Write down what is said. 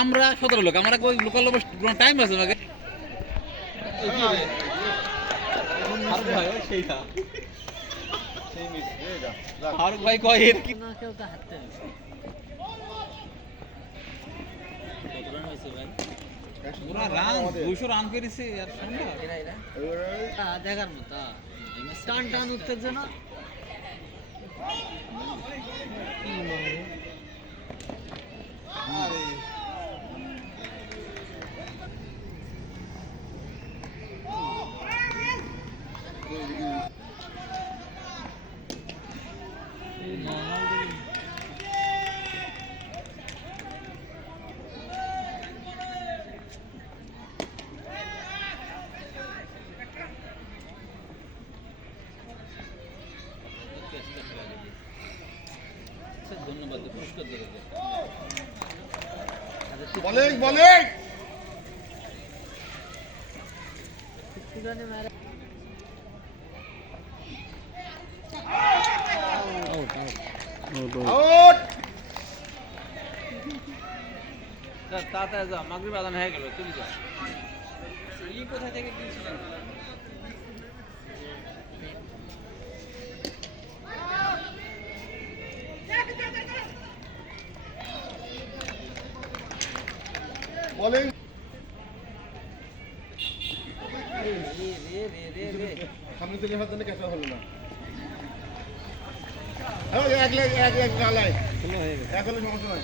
আমরা 17 লোক, আমরা লোকাল টাইম আছে নাকি? ফারুক ভাই কয় এর কি না, কেউ তো হাঁটতে পুরা রান 200 রান করেছে আর সম্ভব দেখার মতো টান টান উত্তেজনা ধন্যবাদ পুরস্কার দেবে বলিং বলিং আউট তাড়াতাড়ি যা, মাগরিব আজান হয়ে গেল, তুমি যা। এই কোথায় থেকে কিনছিলেন? বলিং সামনে থেকে হাত দিলে ক্যাচ হলো না। এক এক এক এক গালায় এখন সমস্যা নাই।